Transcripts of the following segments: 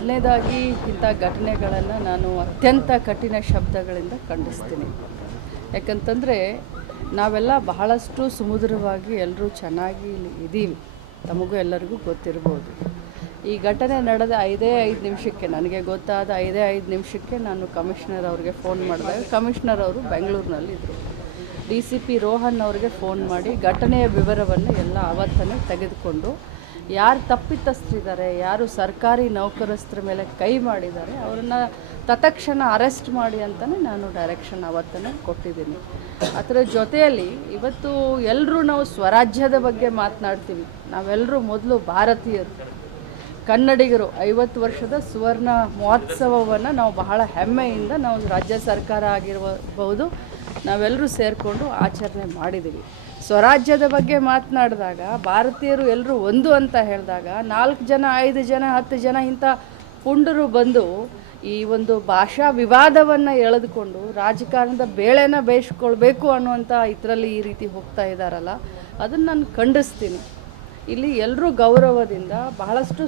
ಮೊದಲನೇದಾಗಿ ಇಂಥ ಘಟನೆಗಳನ್ನು ನಾನು ಅತ್ಯಂತ ಕಠಿಣ ಶಬ್ದಗಳಿಂದ ಖಂಡಿಸ್ತೀನಿ. ಯಾಕಂತಂದರೆ ನಾವೆಲ್ಲ ಬಹಳಷ್ಟು ಸುಮಧುರವಾಗಿ ಎಲ್ಲರೂ ಚೆನ್ನಾಗಿ ಇಲ್ಲಿ ಇದ್ದೀವಿ, ತಮಗೂ ಎಲ್ಲರಿಗೂ ಗೊತ್ತಿರ್ಬೋದು. ಈ ಘಟನೆ ನಡೆದ 5 ನಿಮಿಷಕ್ಕೆ, ನನಗೆ ಗೊತ್ತಾದ 5 ನಿಮಿಷಕ್ಕೆ ನಾನು ಕಮಿಷನರ್ ಅವ್ರಿಗೆ ಫೋನ್ ಮಾಡಿದಾಗ ಕಮಿಷನರ್ ಅವರು ಬೆಂಗಳೂರಿನಲ್ಲಿದ್ದರು. DCP ರೋಹನ್ ಅವರಿಗೆ ಫೋನ್ ಮಾಡಿ ಘಟನೆಯ ವಿವರವನ್ನು ಎಲ್ಲ ಅವತ್ತನೇ ತೆಗೆದುಕೊಂಡು ಯಾರು ತಪ್ಪಿತಸ್ಥರಿದ್ದಾರೆ, ಯಾರು ಸರ್ಕಾರಿ ನೌಕರಸ್ಥರ ಮೇಲೆ ಕೈ ಮಾಡಿದ್ದಾರೆ ಅವರನ್ನು ತತ್ಕ್ಷಣ ಅರೆಸ್ಟ್ ಮಾಡಿ ಅಂತಲೇ ನಾನು ಡೈರೆಕ್ಷನ್ ಅವತ್ತನೇ ಕೊಟ್ಟಿದ್ದೀನಿ. ಅದರ ಜೊತೆಯಲ್ಲಿ ಇವತ್ತು ಎಲ್ಲರೂ ನಾವು ಸ್ವರಾಜ್ಯದ ಬಗ್ಗೆ ಮಾತನಾಡ್ತೀವಿ. ನಾವೆಲ್ಲರೂ ಮೊದಲು ಭಾರತೀಯರು, ಕನ್ನಡಿಗರು. 50 ವರ್ಷದ ಸುವರ್ಣ ಮಹೋತ್ಸವವನ್ನು ನಾವು ಬಹಳ ಹೆಮ್ಮೆಯಿಂದ ನಾವು ರಾಜ್ಯ ಸರ್ಕಾರ ಆಗಿರಬಹುದು ನಾವೆಲ್ಲರೂ ಸೇರಿಕೊಂಡು ಆಚರಣೆ ಮಾಡಿದ್ದೀವಿ. ಸ್ವರಾಜ್ಯದ ಬಗ್ಗೆ ಮಾತನಾಡಿದಾಗ ಭಾರತೀಯರು ಎಲ್ಲರೂ ಒಂದು ಅಂತ ಹೇಳಿದಾಗ 4 ಜನ 5 ಜನ 10 ಜನ ಇಂಥ ಪುಂಡರು ಬಂದು ಈ ಒಂದು ಭಾಷಾ ವಿವಾದವನ್ನು ಎಳೆದುಕೊಂಡು ರಾಜಕಾರಣದ ಬೇಳೆನ ಬೇಯಿಸ್ಕೊಳ್ಬೇಕು ಅನ್ನುವಂಥ ಇದರಲ್ಲಿ ಈ ರೀತಿ ಹೋಗ್ತಾ ಇದ್ದಾರಲ್ಲ, ಅದನ್ನು ನಾನು ಖಂಡಿಸ್ತೀನಿ. ಇಲ್ಲಿ ಎಲ್ಲರೂ ಗೌರವದಿಂದ ಬಹಳಷ್ಟು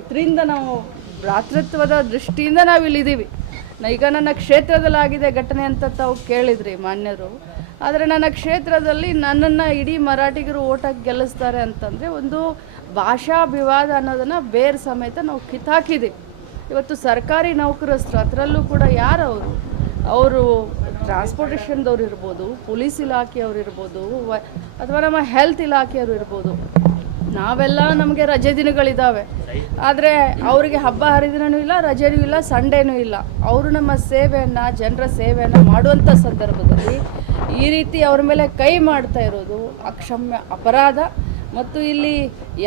ಇದರಿಂದ ನಾವು ಭ್ರಾತೃತ್ವದ ದೃಷ್ಟಿಯಿಂದ ನಾವು ಇಲ್ಲಿದ್ದೀವಿ. ಈಗ ನನ್ನ ಕ್ಷೇತ್ರದಲ್ಲಾಗಿದೆ ಘಟನೆ ಅಂತ ತಾವು ಕೇಳಿದ್ರಿ ಮಾನ್ಯರು. ಆದರೆ ನನ್ನ ಕ್ಷೇತ್ರದಲ್ಲಿ ನನ್ನನ್ನು ಇಡೀ ಮರಾಠಿಗರು ಓಟಾಗಿ ಗೆಲ್ಲಿಸ್ತಾರೆ ಅಂತಂದರೆ ಒಂದು ಭಾಷಾ ವಿವಾದ ಅನ್ನೋದನ್ನು ಬೇರೆ ಸಮೇತ ನಾವು ಕಿತ್ತಾಕಿದ್ದೀವಿ. ಇವತ್ತು ಸರ್ಕಾರಿ ನೌಕರಸ್ಥರು, ಅದರಲ್ಲೂ ಕೂಡ ಯಾರವರು, ಅವರು ಟ್ರಾನ್ಸ್ಪೋರ್ಟೇಷನ್ದವ್ರು ಇರ್ಬೋದು, ಪೊಲೀಸ್ ಇಲಾಖೆಯವ್ರು ಇರ್ಬೋದು, ಅಥವಾ ನಮ್ಮ ಹೆಲ್ತ್ ಇಲಾಖೆಯವರು ಇರ್ಬೋದು. ನಾವೆಲ್ಲ ನಮಗೆ ರಜೆ ದಿನಗಳಿದ್ದಾವೆ, ಆದರೆ ಅವರಿಗೆ ಹಬ್ಬ ಹರಿದಿನವೂ ಇಲ್ಲ, ರಜೆನೂ ಇಲ್ಲ, ಸಂಡೇನೂ ಇಲ್ಲ. ಅವರು ನಮ್ಮ ಸೇವೆಯನ್ನು, ಜನರ ಸೇವೆಯನ್ನು ಮಾಡುವಂಥ ಸಂದರ್ಭದಲ್ಲಿ ಈ ರೀತಿ ಅವ್ರ ಮೇಲೆ ಕೈ ಮಾಡ್ತಾ ಇರೋದು ಅಕ್ಷಮ್ಯ ಅಪರಾಧ. ಮತ್ತು ಇಲ್ಲಿ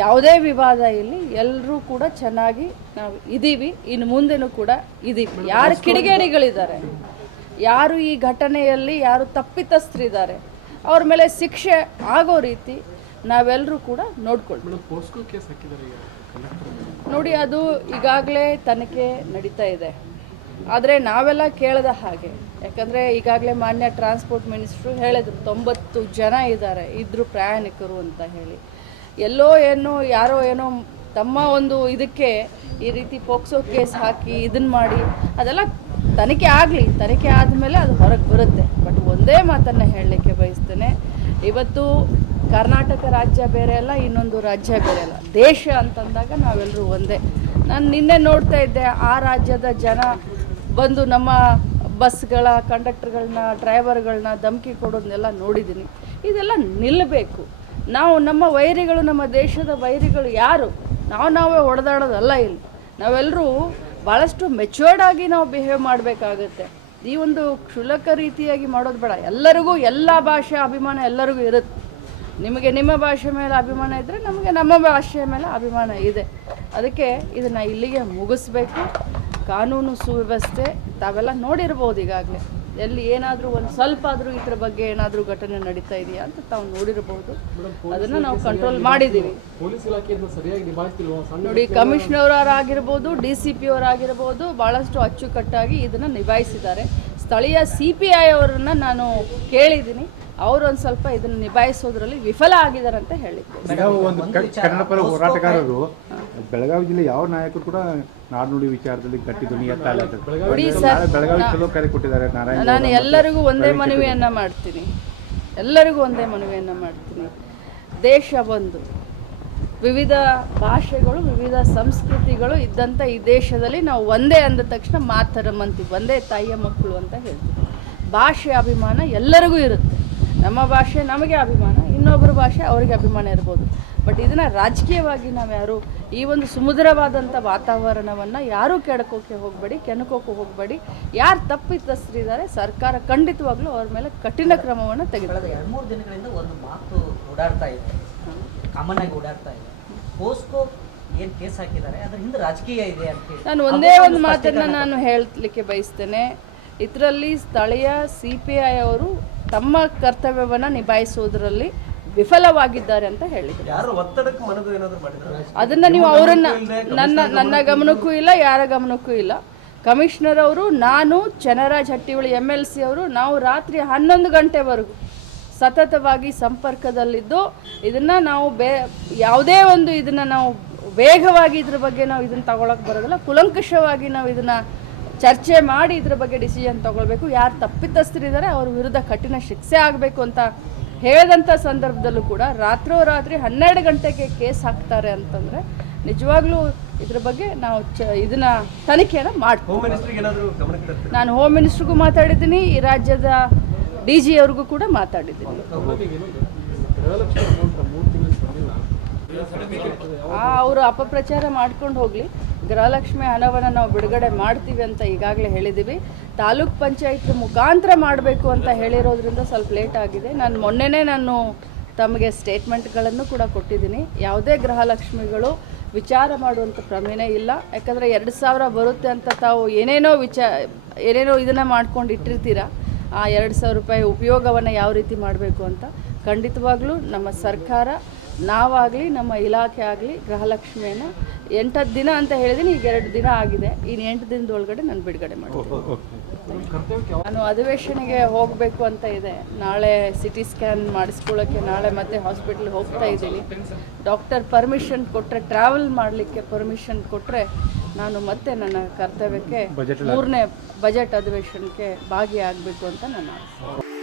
ಯಾವುದೇ ವಿವಾದ ಇಲ್ಲಿ ಎಲ್ಲರೂ ಕೂಡ ಚೆನ್ನಾಗಿ ನಾವು ಇದ್ದೀವಿ, ಇನ್ನು ಮುಂದೆನೂ ಕೂಡ ಇದ್ದೀವಿ. ಯಾರು ಕಿಡಿಗೇಡಿಗಳಿದ್ದಾರೆ, ಯಾರು ಈ ಘಟನೆಯಲ್ಲಿ ಯಾರು ತಪ್ಪಿತಸ್ಥರಿದ್ದಾರೆ ಅವ್ರ ಮೇಲೆ ಶಿಕ್ಷೆ ಆಗೋ ರೀತಿ ನಾವೆಲ್ಲರೂ ಕೂಡ ನೋಡ್ಕೊಳ್ತೀವಿ. ನೋಡಿ, ಅದು ಈಗಾಗಲೇ ತನಿಖೆ ನಡೀತಾ ಇದೆ. ಆದರೆ ನಾವೆಲ್ಲ ಕೇಳಿದ ಹಾಗೆ, ಯಾಕಂದರೆ ಈಗಾಗಲೇ ಮಾನ್ಯ ಟ್ರಾನ್ಸ್ಪೋರ್ಟ್ ಮಿನಿಸ್ಟ್ರು ಹೇಳಿದ್ರು 90 ಜನ ಇದ್ದರು ಪ್ರಯಾಣಿಕರು ಅಂತ ಹೇಳಿ. ಎಲ್ಲೋ ಯಾರೋ ಏನೋ ತಮ್ಮ ಒಂದು ಇದಕ್ಕೆ ಈ ರೀತಿ ಪೋಕ್ಸೋ ಕೇಸ್ ಹಾಕಿ ಇದನ್ನು ಮಾಡಿ ಅದೆಲ್ಲ ತನಿಖೆ ಆಗಲಿ, ತನಿಖೆ ಆದಮೇಲೆ ಅದು ಹೊರಗೆ ಬರುತ್ತೆ. ಬಟ್ ಒಂದೇ ಮಾತನ್ನು ಹೇಳಲಿಕ್ಕೆ ಬಯಸ್ತೇನೆ, ಇವತ್ತು ಕರ್ನಾಟಕ ರಾಜ್ಯ ಬೇರೆ ಅಲ್ಲ, ಇನ್ನೊಂದು ರಾಜ್ಯ ಬೇರೆ ಅಲ್ಲ, ದೇಶ ಅಂತಂದಾಗ ನಾವೆಲ್ಲರೂ ಒಂದೇ. ನಾನು ನಿನ್ನೆ ನೋಡ್ತಾ ಇದ್ದೆ, ಆ ರಾಜ್ಯದ ಜನ ಬಂದು ನಮ್ಮ ಬಸ್ಗಳ ಕಂಡಕ್ಟರ್ಗಳನ್ನ, ಡ್ರೈವರ್ಗಳನ್ನ ಧಮಕಿ ಕೊಡೋದನ್ನೆಲ್ಲ ನೋಡಿದ್ದೀನಿ. ಇದೆಲ್ಲ ನಿಲ್ಲಬೇಕು. ನಾವು ನಮ್ಮ ವೈರಿಗಳು, ನಮ್ಮ ದೇಶದ ವೈರಿಗಳು ಯಾರು, ನಾವೇ ಹೊಡೆದಾಡೋದಲ್ಲ. ಇಲ್ಲಿ ನಾವೆಲ್ಲರೂ ಭಾಳಷ್ಟು ಮೆಚ್ಯೂರ್ಡಾಗಿ ನಾವು ಬಿಹೇವ್ ಮಾಡಬೇಕಾಗುತ್ತೆ. ಈ ಒಂದು ಕ್ಷುಲ್ಲಕ ರೀತಿಯಾಗಿ ಮಾಡೋದು ಬೇಡ. ಎಲ್ಲರಿಗೂ ಎಲ್ಲ ಭಾಷೆ ಅಭಿಮಾನ ಎಲ್ಲರಿಗೂ ಇರುತ್ತೆ. ನಿಮಗೆ ನಿಮ್ಮ ಭಾಷೆ ಮೇಲೆ ಅಭಿಮಾನ ಇದ್ದರೆ ನಮಗೆ ನಮ್ಮ ಭಾಷೆಯ ಮೇಲೆ ಅಭಿಮಾನ ಇದೆ. ಅದಕ್ಕೆ ಇದನ್ನು ಇಲ್ಲಿಗೆ ಮುಗಿಸ್ಬೇಕು. ಕಾನೂನು ಸುವ್ಯವಸ್ಥೆ ತಾವೆಲ್ಲ ನೋಡಿರ್ಬೋದು, ಈಗಾಗಲೇ ಎಲ್ಲಿ ಏನಾದರೂ ಒಂದು ಸ್ವಲ್ಪ ಆದರೂ ಇದ್ರ ಬಗ್ಗೆ ಏನಾದರೂ ಘಟನೆ ನಡೀತಾ ಇದೆಯಾ ಅಂತ ತಾವು ನೋಡಿರ್ಬೋದು. ಅದನ್ನು ನಾವು ಕಂಟ್ರೋಲ್ ಮಾಡಿದ್ದೀವಿ. ನೋಡಿ, ಕಮಿಷನರ್ ಆಗಿರ್ಬೋದು, DCP ಅವರಾಗಿರ್ಬೋದು ಭಾಳಷ್ಟು ಅಚ್ಚುಕಟ್ಟಾಗಿ ಇದನ್ನು ನಿಭಾಯಿಸಿದ್ದಾರೆ. ಸ್ಥಳೀಯ CPI ಅವರನ್ನು ನಾನು ಕೇಳಿದ್ದೀನಿ, ಅವರು ಒಂದು ಸ್ವಲ್ಪ ಇದನ್ನು ನಿಭಾಯಿಸೋದ್ರಲ್ಲಿ ವಿಫಲ ಆಗಿದ್ದಾರೆ ಅಂತ ಹೇಳಿದ್ರು. ಕನ್ನಡ ಪರ ಹೋರಾಟಗಾರರು ಬೆಳಗಾವಿ ಜಿಲ್ಲೆ ಯಾವ ನಾಯಕರು ಕೂಡ ನಾಡುನುಡಿ ವಿಚಾರದಲ್ಲಿ ಗಟ್ಟಿ ಧ್ವನಿ ಬೆಳಗಾವಿ ಕೊಟ್ಟಿದ್ದಾರೆ. ನಾನು ಎಲ್ಲರಿಗೂ ಒಂದೇ ಮನವಿಯನ್ನು ಮಾಡ್ತೀನಿ, ದೇಶ ಒಂದು, ವಿವಿಧ ಭಾಷೆಗಳು, ವಿವಿಧ ಸಂಸ್ಕೃತಿಗಳು ಇದ್ದಂಥ ಈ ದೇಶದಲ್ಲಿ ನಾವು ಒಂದೇ ಅಂದ ತಕ್ಷಣ ಮಾತರಂ ಅಂತೀವಿ, ಒಂದೇ ತಾಯಿಯ ಮಕ್ಕಳು ಅಂತ ಹೇಳ್ತೀವಿ. ಭಾಷೆ ಅಭಿಮಾನ ಎಲ್ಲರಿಗೂ ಇರುತ್ತೆ. ನಮ್ಮ ಭಾಷೆ ನಮಗೆ ಅಭಿಮಾನ, ಇನ್ನೊಬ್ಬರ ಭಾಷೆ ಅವರಿಗೆ ಅಭಿಮಾನ ಇರ್ಬೋದು. ಬಟ್ ಇದನ್ನು ರಾಜಕೀಯವಾಗಿ ನಾವು ಯಾರು ಈ ಒಂದು ಸುಮಧುರವಾದಂಥ ವಾತಾವರಣವನ್ನು ಯಾರೂ ಕೆಣಕೋಕ್ಕೆ ಹೋಗಬೇಡಿ. ಯಾರು ತಪ್ಪಿತಸ್ಥರಿದ್ದಾರೆ ಸರ್ಕಾರ ಖಂಡಿತವಾಗ್ಲೂ ಅವ್ರ ಮೇಲೆ ಕಠಿಣ ಕ್ರಮವನ್ನು ತೆಗೆದುಕೊಳ್ಳಬೇಕು. 2-3 ದಿನಗಳಿಂದ ಒಂದು ಮಾತು ಓಡಾಡ್ತಾ ಇದೆ, ಕಾಮನ್ ಆಗಿ ಓಡಾಡ್ತಾ ಇದೆ. ಪೋಸ್ಕೋ ಏನು ಕೇಸ್ ಹಾಕಿದ್ದಾರೆ ಅದರ ಹಿಂದೆ ರಾಜಕೀಯ ಇದೆ ಅಂತ ಹೇಳಿ ನಾನು ಒಂದೇ ಒಂದು ಮಾತನ್ನು ನಾನು ಹೇಳಲಿಕ್ಕೆ ಬಯಸ್ತೇನೆ. ಇದರಲ್ಲಿ ಸ್ಥಳೀಯ CPI ಅವರು ತಮ್ಮ ಕರ್ತವ್ಯವನ್ನು ನಿಭಾಯಿಸೋದ್ರಲ್ಲಿ ವಿಫಲವಾಗಿದ್ದಾರೆ ಅಂತ ಹೇಳಿದ್ರು. ಅದನ್ನು ನೀವು ಅವರನ್ನು ನನ್ನ ಗಮನಕ್ಕೂ ಇಲ್ಲ, ಯಾರ ಗಮನಕ್ಕೂ ಇಲ್ಲ. ಕಮಿಷನರ್ ಅವರು, ನಾನು, ಚನ್ನರಾಜ್ ಹಟ್ಟಿಹೊಳಿ MLC ಅವರು, ನಾವು ರಾತ್ರಿ 11 ಗಂಟೆವರೆಗೂ ಸತತವಾಗಿ ಸಂಪರ್ಕದಲ್ಲಿದ್ದು ಇದನ್ನು ನಾವು ಯಾವುದೇ ಒಂದು ಇದನ್ನು ನಾವು ವೇಗವಾಗಿ ಇದ್ರ ಬಗ್ಗೆ ನಾವು ಇದನ್ನು ತಗೊಳಕ್ಕೆ ಬರೋದಿಲ್ಲ. ಕೂಲಂಕಷವಾಗಿ ನಾವು ಇದನ್ನು ಚರ್ಚೆ ಮಾಡಿ ಇದ್ರ ಬಗ್ಗೆ ಡಿಸಿಷನ್ ತಗೊಳ್ಬೇಕು. ಯಾರು ತಪ್ಪಿತಸ್ಥರಿದ್ದಾರೆ ಅವ್ರ ವಿರುದ್ಧ ಕಠಿಣ ಶಿಕ್ಷೆ ಆಗಬೇಕು ಅಂತ ಹೇಳಿದಂಥ ಸಂದರ್ಭದಲ್ಲೂ ಕೂಡ ರಾತ್ರೋರಾತ್ರಿ 12 ಗಂಟೆಗೆ ಕೇಸ್ ಹಾಕ್ತಾರೆ ಅಂತಂದರೆ ನಿಜವಾಗ್ಲೂ ಇದ್ರ ಬಗ್ಗೆ ನಾವು ಇದನ್ನ ತನಿಖೆಯನ್ನು ಮಾಡ್ತೀವಿ. ನಾನು ಹೋಮ್ ಮಿನಿಸ್ಟ್ರಿಗೂ ಮಾತಾಡಿದ್ದೀನಿ, ಈ ರಾಜ್ಯದ DG ಅವ್ರಿಗೂ ಕೂಡ ಮಾತಾಡಿದ್ದೀನಿ. ಅವರು ಅಪಪ್ರಚಾರ ಮಾಡ್ಕೊಂಡು ಹೋಗಲಿ. ಗೃಹಲಕ್ಷ್ಮಿ ಹಣವನ್ನು ನಾವು ಬಿಡುಗಡೆ ಮಾಡ್ತೀವಿ ಅಂತ ಈಗಾಗಲೇ ಹೇಳಿದ್ದೀವಿ. ತಾಲೂಕ್ ಪಂಚಾಯತ್ ಮುಖಾಂತರ ಮಾಡಬೇಕು ಅಂತ ಹೇಳಿರೋದ್ರಿಂದ ಸ್ವಲ್ಪ ಲೇಟ್ ಆಗಿದೆ. ಮೊನ್ನೆನೇ ನಾನು ತಮಗೆ ಸ್ಟೇಟ್ಮೆಂಟ್ಗಳನ್ನು ಕೂಡ ಕೊಟ್ಟಿದ್ದೀನಿ. ಯಾವುದೇ ಗೃಹಲಕ್ಷ್ಮಿಗಳು ವಿಚಾರ ಮಾಡುವಂಥ ಪ್ರಮೇಯನೇ ಇಲ್ಲ. ಯಾಕಂದರೆ 2,000 ಬರುತ್ತೆ ಅಂತ ತಾವು ಏನೇನೋ ಇದನ್ನು ಮಾಡ್ಕೊಂಡು ಇಟ್ಟಿರ್ತೀರ. ಆ 2,000 ರೂಪಾಯಿ ಉಪಯೋಗವನ್ನು ಯಾವ ರೀತಿ ಮಾಡಬೇಕು ಅಂತ ಖಂಡಿತವಾಗ್ಲೂ ನಮ್ಮ ಸರ್ಕಾರ, ನಾವಾಗಲಿ ನಮ್ಮ ಇಲಾಖೆ ಆಗಲಿ ಗೃಹಲಕ್ಷ್ಮಿಯನ್ನು 8 ದಿನ ಅಂತ ಹೇಳಿದ್ದೀನಿ. ಈಗ 2 ದಿನ ಆಗಿದೆ. ಇನ್ನು 8 ದಿನದೊಳಗಡೆ ನಾನು ಬಿಡುಗಡೆ ಮಾಡ್ತೀನಿ. ನಾನು ಅಧಿವೇಶನೆಗೆ ಹೋಗಬೇಕು ಅಂತ ಇದೆ. ನಾಳೆ CT ಸ್ಕ್ಯಾನ್ ಮಾಡಿಸ್ಕೊಳ್ಳೋಕ್ಕೆ ನಾಳೆ ಮತ್ತೆ ಹಾಸ್ಪಿಟ್ಲಿಗೆ ಹೋಗ್ತಾ ಇದ್ದೀನಿ. ಡಾಕ್ಟರ್ ಪರ್ಮಿಷನ್ ಕೊಟ್ಟರೆ, ಟ್ರಾವೆಲ್ ಮಾಡಲಿಕ್ಕೆ ಪರ್ಮಿಷನ್ ಕೊಟ್ಟರೆ ನಾನು ಮತ್ತೆ ನನ್ನ ಕರ್ತವ್ಯಕ್ಕೆ 3ನೇ ಬಜೆಟ್ ಅಧಿವೇಶನಕ್ಕೆ ಭಾಗಿಯಾಗಬೇಕು ಅಂತ ನನ್ನ ಆಸೆ.